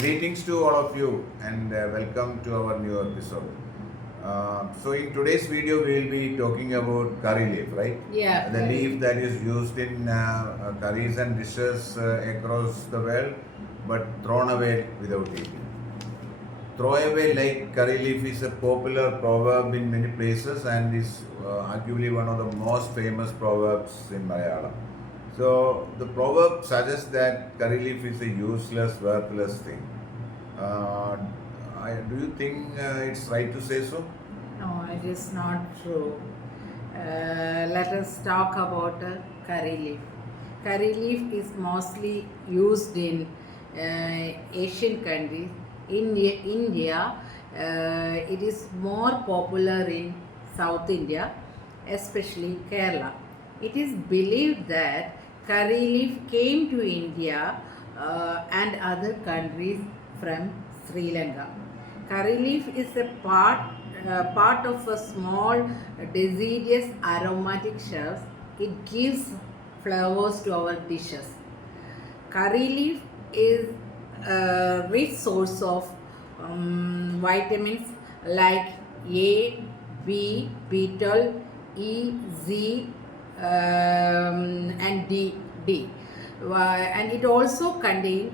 Greetings to all of you and welcome to our new episode. So in today's video we will be talking about curry leaf, right? Yeah, The curry. leaf that is used in curries and dishes across the world, but thrown away without eating. Throw away like curry leaf is a popular proverb in many places and is arguably one of the most famous proverbs in Malayalam. So the proverb suggests that curry leaf is a useless, worthless thing. Uh, do you think it's right to say so? No, it is not true. Let us talk about curry leaf. Curry leaf is mostly used in Asian countries. In India, it is more popular in South India, especially Kerala. It is believed that curry leaf came to India and other countries from Sri Lanka. Curry leaf is a part of a small deciduous aromatic shells. It gives flavors to our dishes. Curry leaf is a rich source of vitamins like A, B, B12, E, Z, and D. And it also contains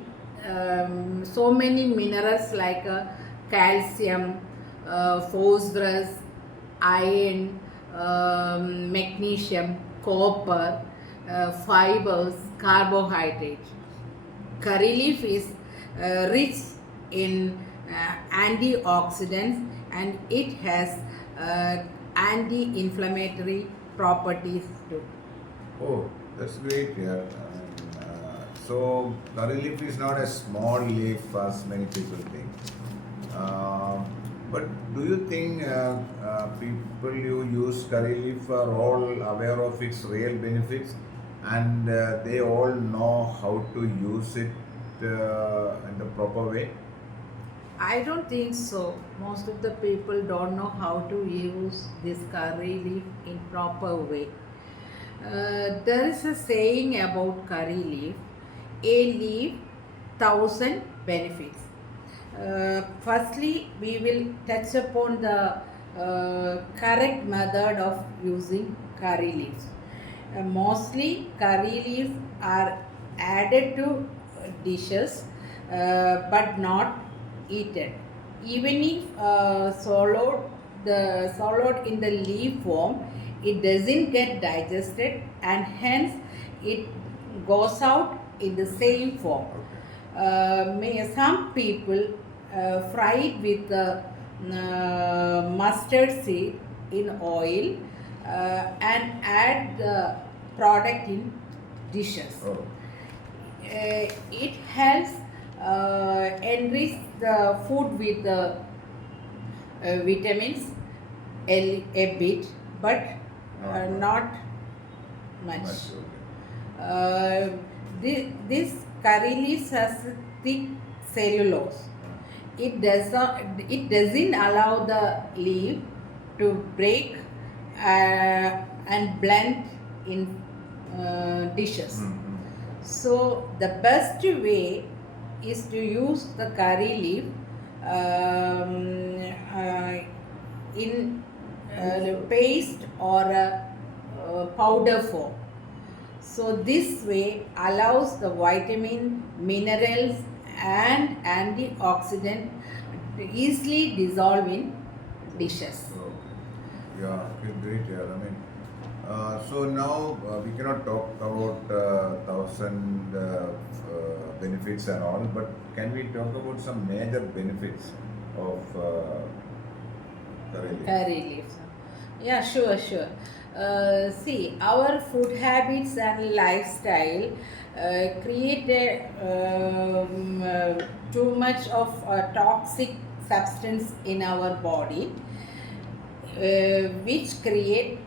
so many minerals like calcium, phosphorus, iron, magnesium, copper, fibers, carbohydrates. Curry leaf is rich in antioxidants and it has anti-inflammatory properties too. Oh, that's great. Yeah. So curry leaf is not a small leaf as many people think. Uh, but do you think people who use curry leaf are all aware of its real benefits and they all know how to use it in the proper way? I don't think so. Most of the people don't know how to use this curry leaf in proper way. There is a saying about curry leaf: a leaf, thousand benefits. Firstly, we will touch upon the correct method of using curry leaves. Mostly, curry leaves are added to dishes but not eaten. Even if swallowed in the leaf form, it doesn't get digested and hence it goes out in the same form. Some people fry it with mustard seed in oil and add the product in dishes. Oh. It helps enrich the food with the vitamins a bit, but not much. This curry leaves has thick cellulose. It doesn't allow the leaf to break and blend in dishes. So the best way is to use the curry leaf in paste or powder form. So this way allows the vitamin, minerals and antioxidant to easily dissolve in dishes. Yeah, okay, great. Yeah, I mean, so now we cannot talk about thousand benefits and all, but can we talk about some major benefits of curry leaf? Curry leaves. Yeah, sure. See, our food habits and lifestyle create too much of a toxic substance in our body, which create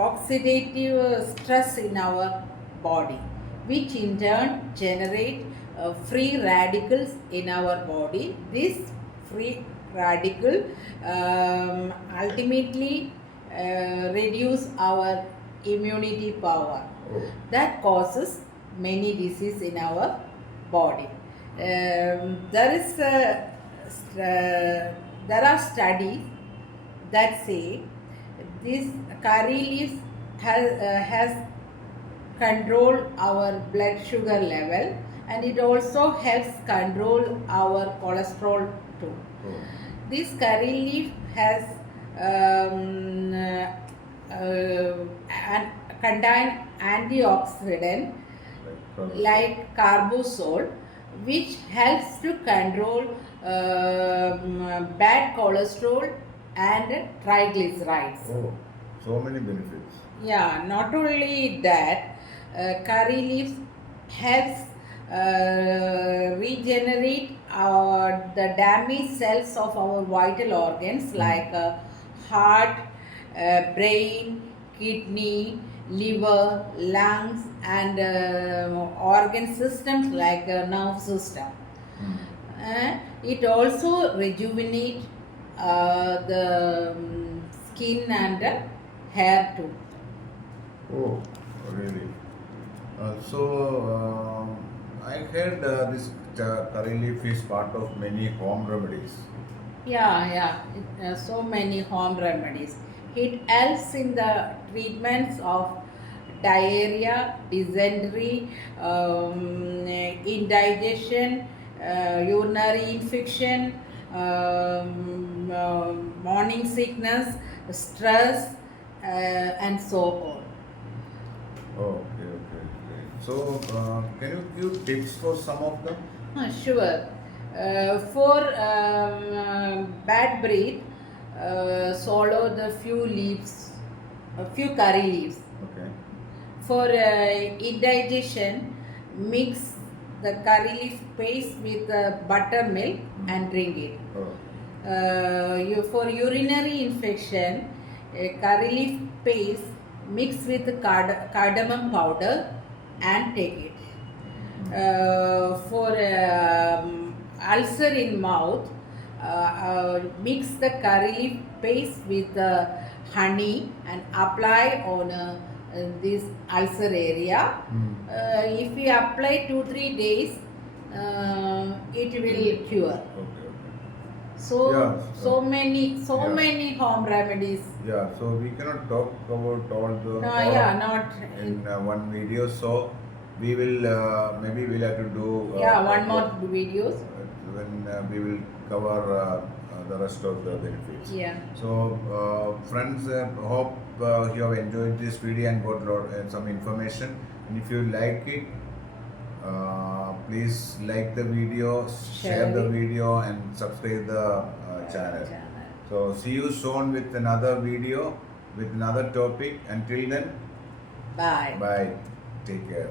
oxidative stress in our body, which in turn generate free radicals in our body. This free radical ultimately reduce our immunity power. Oh. That causes many diseases in our body. There is there are studies that say this curry leaf has control our blood sugar level, and it also helps control our cholesterol too. Oh. This curry leaf has contain antioxidant like carbosol, which helps to control bad cholesterol and triglycerides. Oh, so many benefits. Yeah, not only that, curry leaves helps regenerate the damaged cells of our vital organs like heart, brain, kidney, liver, lungs, and organ systems like nerve system. It also rejuvenates the skin and hair too. Oh, really? I heard this curry leaf is part of many home remedies. So many home remedies. It helps in the treatments of diarrhea, dysentery, indigestion, urinary infection, morning sickness, stress, and so on. Oh, okay, okay, okay. So, can you give tips for some of them? Sure. For bad breath, swallow the few leaves, a few curry leaves. Okay. For indigestion, mix the curry leaf paste with buttermilk and drink it. Oh, For urinary infection, curry leaf paste mixed with cardamom powder and take it. For ulcer in mouth, mix the curry leaf paste with honey and apply on this ulcer area. If we apply 2-3 days, it will cure. okay, okay. So Yeah, so many yeah. many home remedies. Yeah, so we cannot talk about all the No, all yeah, not in one video. So we will maybe we'll have to do one more videos. when we will cover the rest of the benefits. Yeah. So friends, hope you have enjoyed this video and got some information. And if you like it, please like the video, share the it. video, and subscribe the channel. So see you soon with another video with another topic. Until then, Bye. bye. Take care.